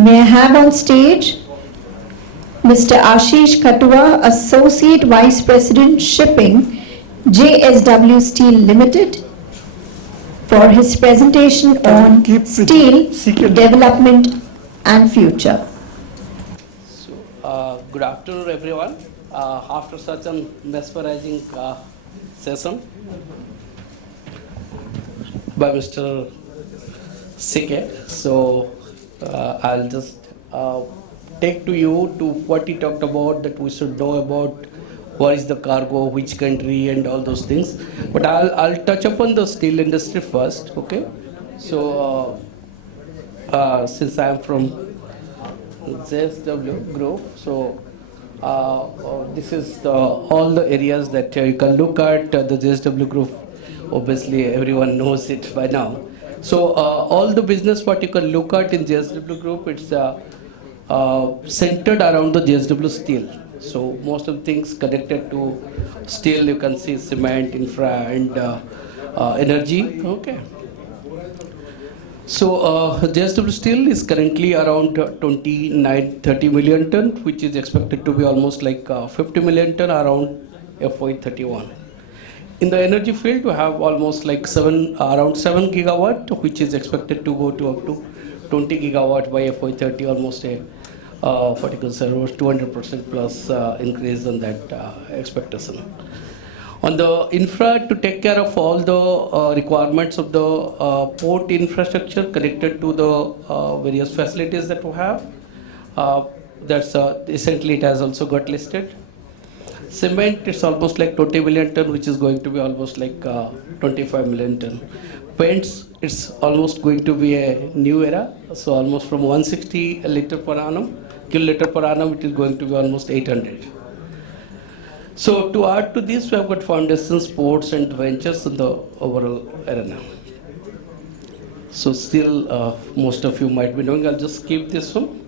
May I have on stage Mr. Ashish Katua, Associate Vice President Shipping, JSW Steel Limited, for his presentation on steel development and future. Good afternoon, everyone. After such a mesmerizing session by Mr. Sike, I'll just take to you to what he talked about, that we should know about what is the cargo, which country, and all those things. But I'll touch upon the steel industry first. Okay, so since I'm from JSW Group, this is all the areas that you can look at the JSW Group. Obviously, everyone knows it by now. So all the business what you can look at in JSW Group, it's centered around the JSW Steel. So most of the things connected to steel, you can see cement, infra, and energy. Okay. So JSW Steel is currently around 29-30 million ton, which is expected to be almost like 50 million ton around FY31. In the energy field, we have almost like around 7 gigawatt, which is expected to go to up to 20 gigawatt by FY30, almost a 200% plus increase on that expectation. On the infra, to take care of all the requirements of the port infrastructure connected to the various facilities that we have, that's recently it has also got listed. Cement, it's almost like 20 million ton, which is going to be almost like 25 million ton. Paints, it's almost going to be a new era, so almost from 160 kiloliter per annum, it is going to be almost 800. So to add to this, we have got foundations, ports, and ventures in the overall arena. So still, most of you might be knowing. I'll just skip this one.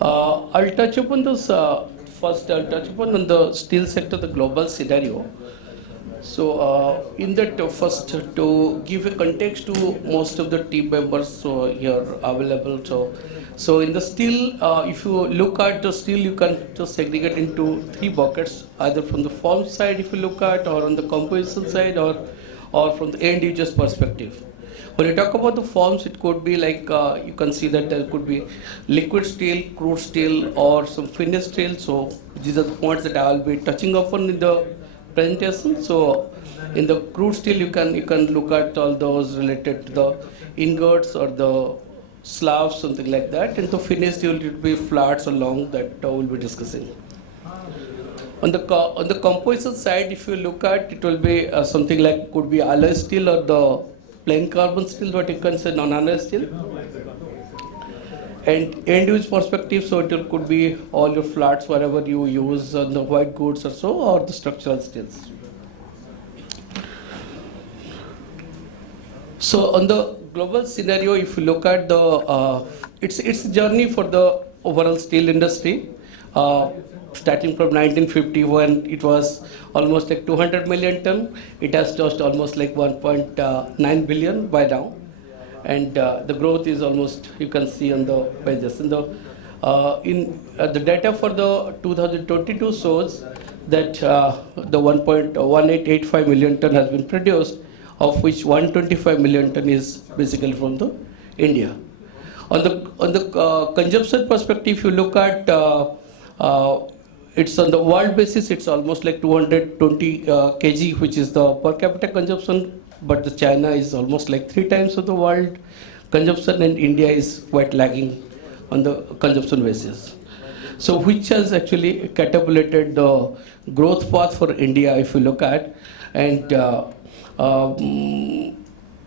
I'll touch upon this first. I'll touch upon the steel sector, the global scenario. So in that, first to give a context to most of the team members here available. So in the steel, if you look at the steel, you can just segregate into three buckets, either from the form side, if you look at, or on the composition side, or from the end user's perspective. When you talk about the forms, it could be like, you can see that there could be liquid steel, crude steel, or some finished steel. So these are the points that I will be touching upon in the presentation. So in the crude steel, you can look at all those related to the ingots or the slabs, something like that. And the finished steel will be flats or long that we'll be discussing. On the composition side, if you look at, it will be something like, could be alloy steel or the plain carbon steel, what you can say non-alloy steel. And end use perspective, so it could be all your flats, whatever you use on the white goods or so, or the structural steels. So on the global scenario, if you look at the, it's a journey for the overall steel industry. Starting from 1950, when it was almost like 200 million ton, it has touched almost like 1.9 billion by now. And the growth is almost, you can see on the pages. In the data for the 2022 shows that the 1.1885 million ton has been produced, of which 125 million ton is basically from the India. On the consumption perspective, if you look at it's on the world basis, it's almost like 220 kg, which is the per capita consumption, but the China is almost like 3 times of the world consumption, and India is quite lagging on the consumption basis. So which has actually catapulted the growth path for India, if you look at, and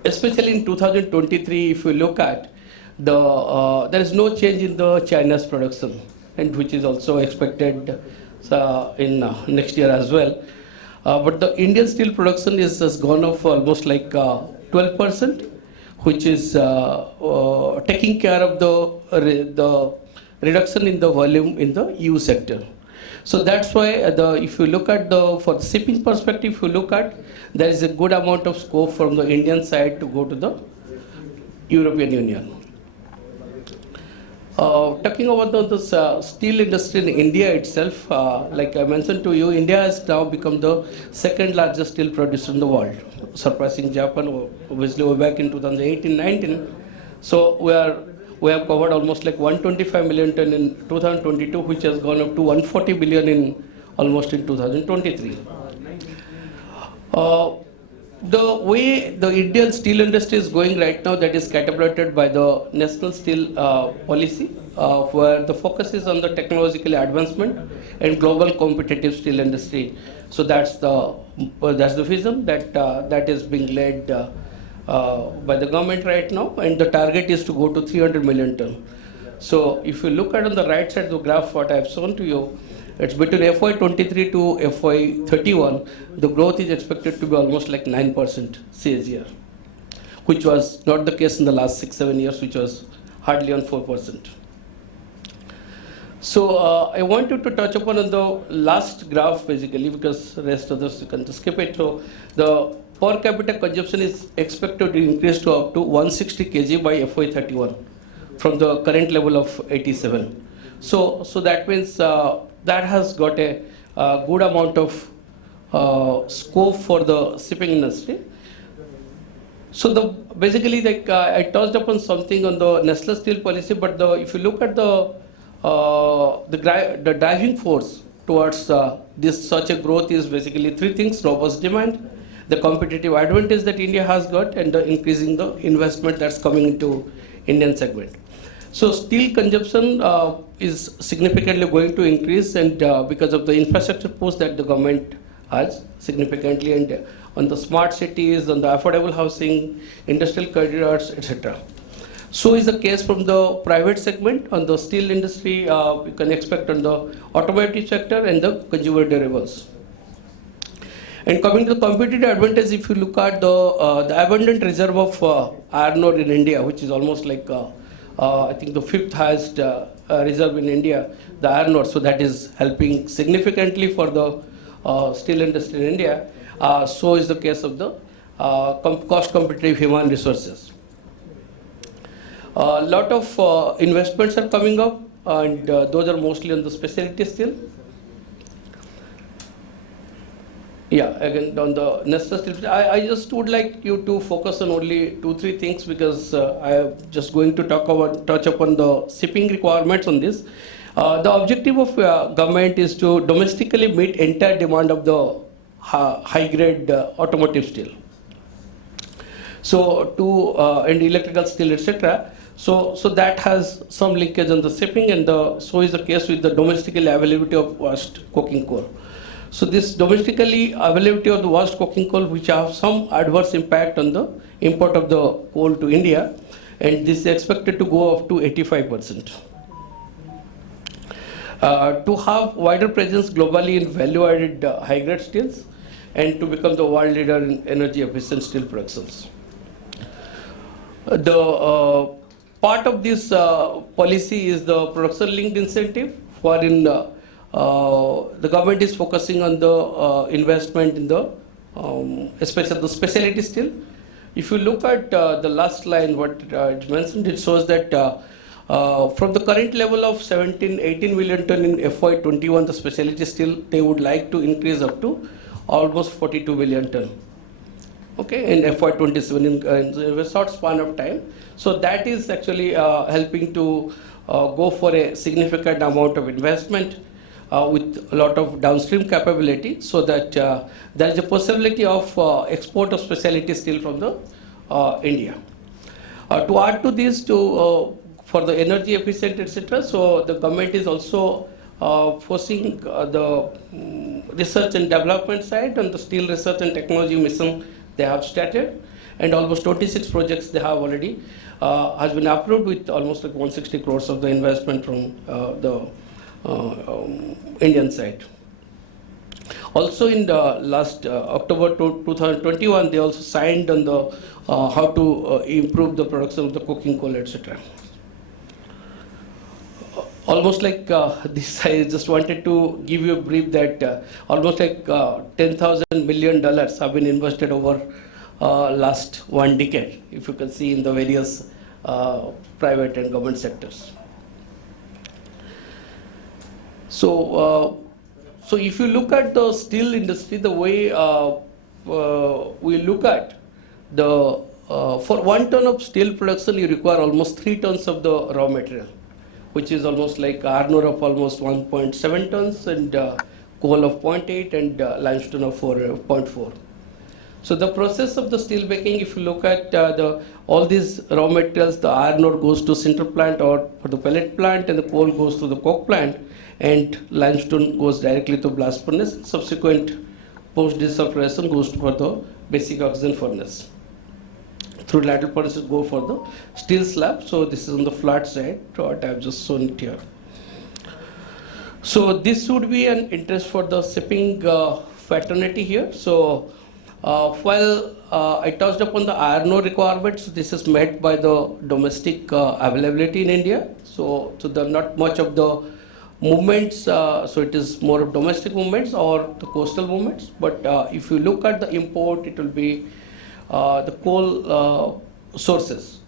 especially in 2023, if you look at, there is no change in the China's production, and which is also expected in next year as well. But the Indian steel production has gone up almost like 12%, which is taking care of the reduction in the volume in the EU sector. So that's why if you look at for the shipping perspective, if you look at, there is a good amount of scope from the Indian side to go to the European Union. Talking about the steel industry in India itself, like I mentioned to you, India has now become the second largest steel producer in the world, surpassing Japan, obviously way back in 2018-19. So we have covered almost like 125 million ton in 2022, which has gone up to 140 billion in almost in 2023. Uh, the way the Indian steel industry is going right now, that is catapulted by the national steel policy, where the focus is on the technological advancement and global competitive steel industry. So that's the vision that is being led by the government right now, and the target is to go to 300 million ton. So if you look at on the right side of the graph, what I have shown to you, it's between FY23 to FY31, the growth is expected to be almost like 9% CAGR, which was not the case in the last 6-7 years, which was hardly on 4%. So I wanted to touch upon on the last graph basically, because the rest others you can just skip it. So the per capita consumption is expected to increase to up to 160 kg by FY31 from the current level of 87. So that means that has got a good amount of scope for the shipping industry. So basically, like I touched upon something on the national steel policy, but if you look at the driving force towards this such a growth is basically three things: robust demand, the competitive advantage that India has got, and the increasing the investment that's coming into Indian segment. So steel consumption is significantly going to increase, and because of the infrastructure push that the government has significantly, and on the smart cities, on the affordable housing, industrial corridors, etc. So is the case from the private segment on the steel industry. We can expect on the automotive sector and the consumer durables. And coming to the competitive advantage, if you look at the abundant reserve of iron ore in India, which is almost like I think the fifth highest reserve in India, the iron ore. So that is helping significantly for the steel industry in India. So is the case of the cost competitive human resources. A lot of investments are coming up, and those are mostly on the specialty steel. Yeah, again on the national steel, I just would like you to focus on only 2-3 things, because I am just going to touch upon the shipping requirements on this. The objective of government is to domestically meet entire demand of the high grade automotive steel. So and electrical steel, etc. So that has some linkage on the shipping, and so is the case with the domestically availability of washed coking coal. So this domestically availability of the washed coking coal, which have some adverse impact on the import of the coal to India, and this is expected to go up to 85%. To have wider presence globally in value-added high-grade steels, and to become the world leader in energy-efficient steel productions. The part of this policy is the production-linked incentive, wherein the government is focusing on the investment in the especially the specialty steel. If you look at the last line, what it mentioned, it shows that from the current level of 17-18 million ton in FY21, the specialty steel, they would like to increase up to almost 42 million ton. Okay, in FY27 in a short span of time. So that is actually helping to go for a significant amount of investment with a lot of downstream capability, so that there is a possibility of export of specialty steel from the India. To add to this, for the energy efficient, etc. So the government is also forcing the research and development side on the steel research and technology mission they have started, and almost 26 projects they have already has been approved with almost like 160 crores of the investment from the Indian side. Also in the last October 2021, they also signed on the how to improve the production of the coking coal, etc. Almost like this, I just wanted to give you a brief that almost like $10,000 million have been invested over last 1 decade, if you can see in the various private and government sectors. So if you look at the steel industry, the way we look at the for 1 ton of steel production, you require almost 3 tons of the raw material, which is almost like iron ore of almost 1.7 tons and coal of 0.8 and limestone of 4.4. So the process of the steel making, if you look at all these raw materials, the iron ore goes to sinter plant or for the pellet plant, and the coal goes to the coke plant, and limestone goes directly to blast furnace. Subsequent post desulfurization goes for the basic oxygen furnace. Through lateral furnaces go for the steel slab. So this is on the flat side, what I have just shown it here. So this would be an interest for the shipping fraternity here. So while I touched upon the iron ore requirements, this is met by the domestic availability in India. So there are not much of the movements, so it is more of domestic movements or the coastal movements. But if you look at the import, it will be the coal sources.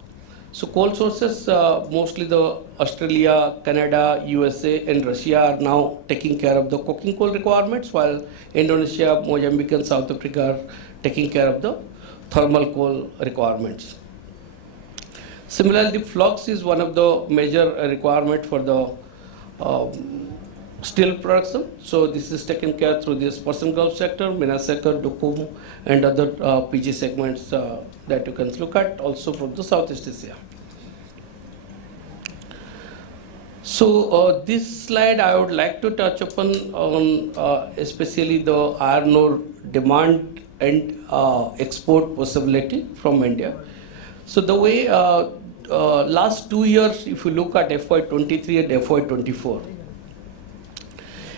So coal sources, mostly the Australia, Canada, USA and Russia are now taking care of the coking coal requirements, while Indonesia, Mozambique and South Africa are taking care of the thermal coal requirements. Similarly, flux is one of the major requirement for the steel production. So this is taken care through this Persian Gulf sector, Minasakar, Dukum and other PG segments that you can look at, also from the Southeast Asia. So this slide I would like to touch upon on especially the iron ore demand and export possibility from India. So the way last 2 years, if you look at FY23 and FY24,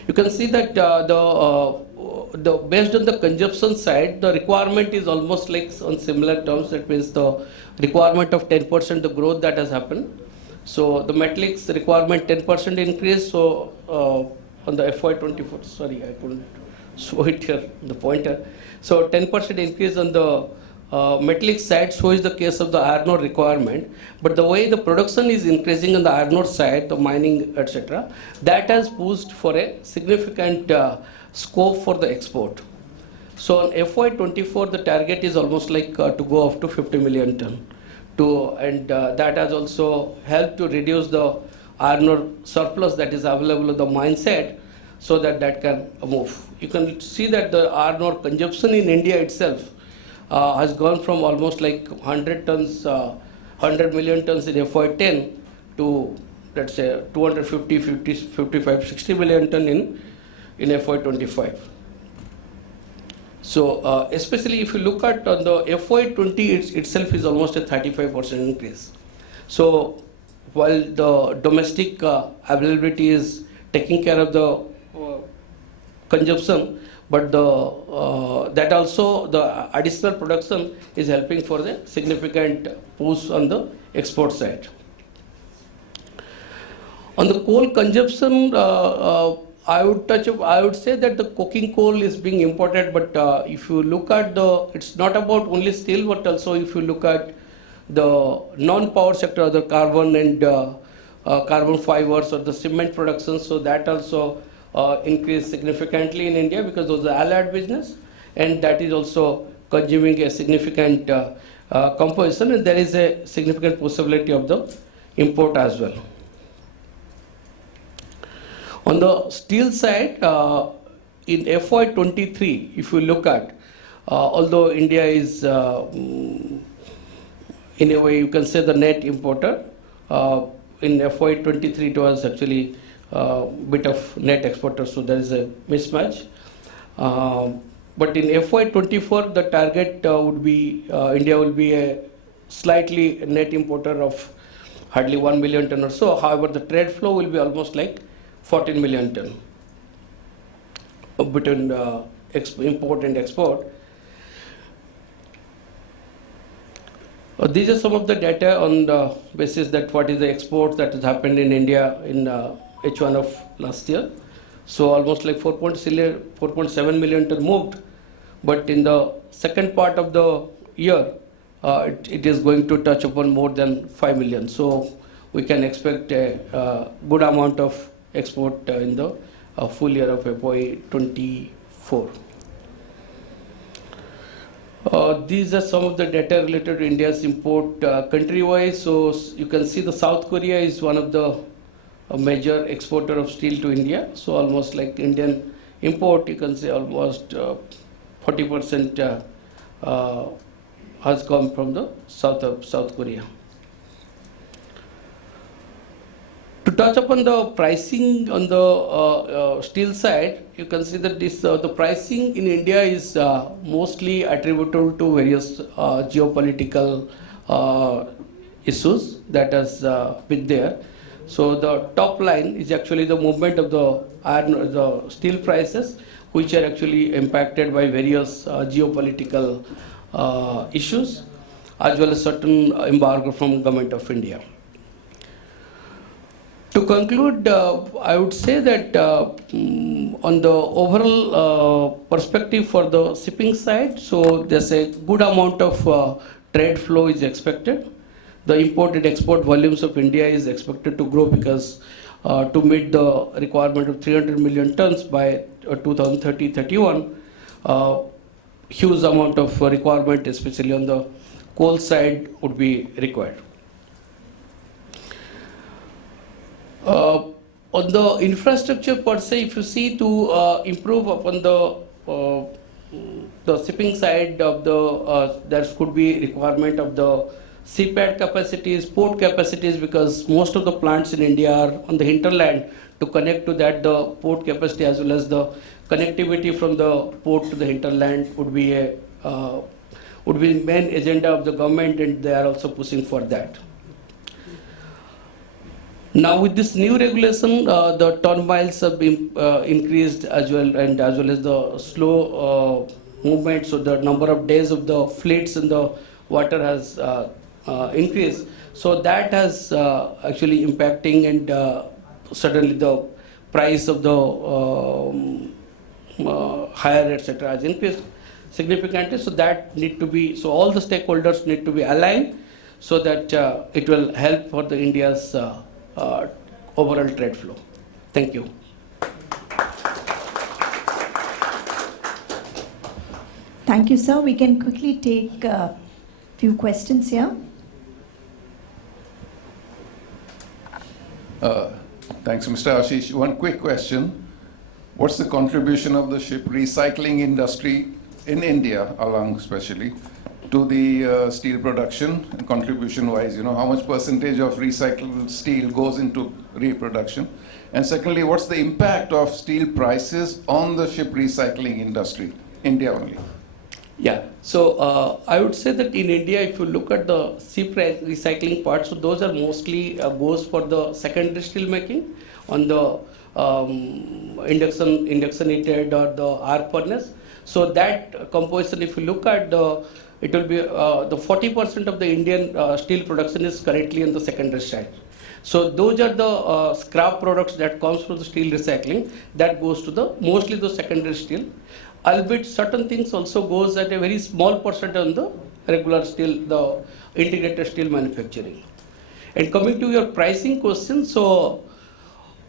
you can see that the based on the consumption side, the requirement is almost like on similar terms. That means the requirement of 10%, the growth that has happened. So the metallics requirement 10% increase. So on the FY24, sorry, I couldn't show it here, the pointer. So 10% increase on the metallic side, so is the case of the iron ore requirement. But the way the production is increasing on the iron ore side, the mining, etc., that has pushed for a significant scope for the export. So on FY24, the target is almost like to go up to 50 million ton. And that has also helped to reduce the iron ore surplus that is available on the mine side, so that can move. You can see that the iron ore consumption in India itself has gone from almost like 100 tons, 100 million tons in FY10 to, let's say, 250, 50, 55, 60 million ton in FY25. So especially if you look at on the FY20 itself is almost a 35% increase. So while the domestic availability is taking care of the consumption, but that also the additional production is helping for the significant push on the export side. On the coal consumption, I would say that the coking coal is being imported, but if you look at it's not about only steel, but also if you look at the non-power sector, the carbon and carbon fibers or the cement production, so that also increased significantly in India because of the allied business, and that is also consuming a significant composition, and there is a significant possibility of the import as well. On the steel side, in FY23, if you look at, although India is in a way you can say the net importer, in FY23 it was actually bit of net exporter, so there is a mismatch. But in FY24, the target would be India will be a slightly net importer of hardly 1 million ton or so. However, the trade flow will be almost like 14 million ton between import and export. These are some of the data on the basis that what is the exports that has happened in India in H1 of last year. So almost like 4.7 million ton moved, but in the second part of the year, it is going to touch upon more than 5 million. So we can expect a good amount of export in the full year of FY24. These are some of the data related to India's import country-wise. So you can see the South Korea is one of the major exporter of steel to India. So almost like Indian import, you can say almost 40% has come from the South Korea. To touch upon the pricing on the steel side, you can see that this the pricing in India is mostly attributable to various geopolitical issues that has been there. So the top line is actually the movement of the steel prices, which are actually impacted by various geopolitical issues, as well as certain embargo from Government of India. To conclude, I would say that on the overall perspective for the shipping side, so there's a good amount of trade flow is expected. The import and export volumes of India is expected to grow because to meet the requirement of 300 million tons by 2030-31, huge amount of requirement, especially on the coal side, would be required. On the infrastructure per se, if you see to improve upon the shipping side of the, there could be requirement of the seapad capacities, port capacities, because most of the plants in India are on the hinterland. To connect to that, the port capacity as well as the connectivity from the port to the hinterland would be the main agenda of the government, and they are also pushing for that. Now with this new regulation, the ton miles have been increased as well, and as well as the slow movement. So the number of days of the fleets in the water has increased. So that has actually impacting, and suddenly the price of the hire, etc., has increased significantly. So that need to be, so all the stakeholders need to be aligned so that it will help for the India's overall trade flow. Thank you. Thank you, sir. We can quickly take a few questions here. Thanks, Mr. Ashish. One quick question. What's the contribution of the ship recycling industry in India, along especially, to the steel production, contribution-wise? You know, how much percentage of recycled steel goes into reproduction? And secondly, what's the impact of steel prices on the ship recycling industry, India only? Yeah, so I would say that in India, if you look at the ship recycling part, so those are mostly goes for the secondary steel making on the induction heated or the arc furnace. So that composition, if you look at the, it will be the 40% of the Indian steel production is currently in the secondary side. So those are the scrap products that comes from the steel recycling that goes to the mostly the secondary steel. Albeit certain things also goes at a very small percent on the regular steel, the integrated steel manufacturing. And coming to your pricing question, so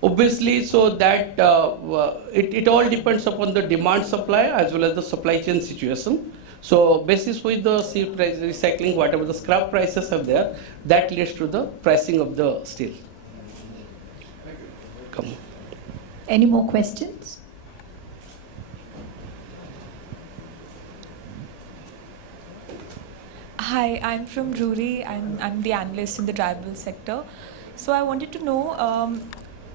obviously, so that it all depends upon the demand supply as well as the supply chain situation. So basis with the steel price recycling, whatever the scrap prices are there, that leads to the pricing of the steel. Come on. Any more questions? Hi, I'm from Drury. I'm the analyst in the tribal sector. So I wanted to know,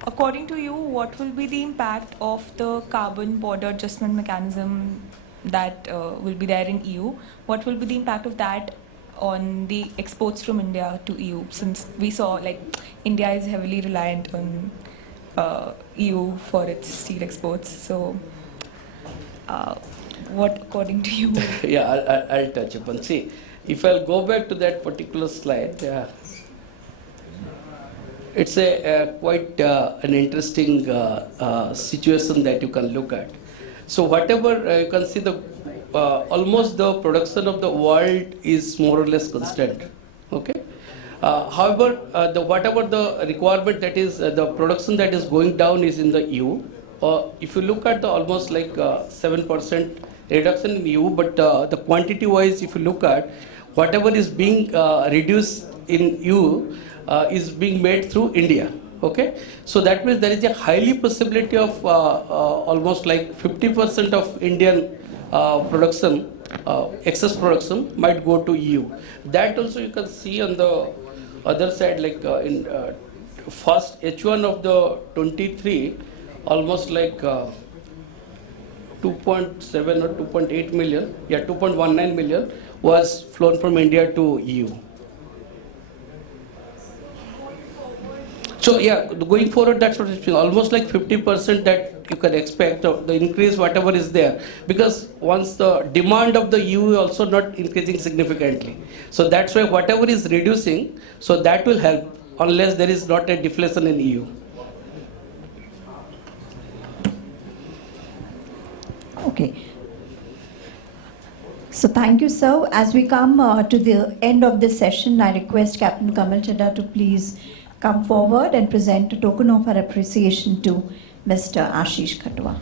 according to you, what will be the impact of the carbon border adjustment mechanism that will be there in EU? What will be the impact of that on the exports from India to EU? Since we saw like India is heavily reliant on EU for its steel exports. So what, according to you? Yeah, I'll touch upon. See, if I'll go back to that particular slide, it's a quite an interesting situation that you can look at. So whatever you can see, the almost the production of the world is more or less constant. Okay. However, the whatever the requirement that is the production that is going down is in the EU. if you look at the almost like 7% reduction in EU, but the quantity wise, if you look at whatever is being reduced in EU is being made through India. Okay, so that means there is a highly possibility of almost like 50% of Indian production, excess production might go to EU. That also you can see on the other side, like in first H1 of the 23, almost like 2.7 or 2.8 million, yeah, 2.19 million was flown from India to EU. So yeah, going forward, that's what it's saying. Almost like 50% that you can expect of the increase, whatever is there, because once the demand of the EU is also not increasing significantly. So that's why whatever is reducing, so that will help unless there is not a deflation in EU. Okay. So thank you, sir. As we come to the end of this session, I request Captain Kamal Chadha to please come forward and present a token of our appreciation to Mr. Ashish Khatwa.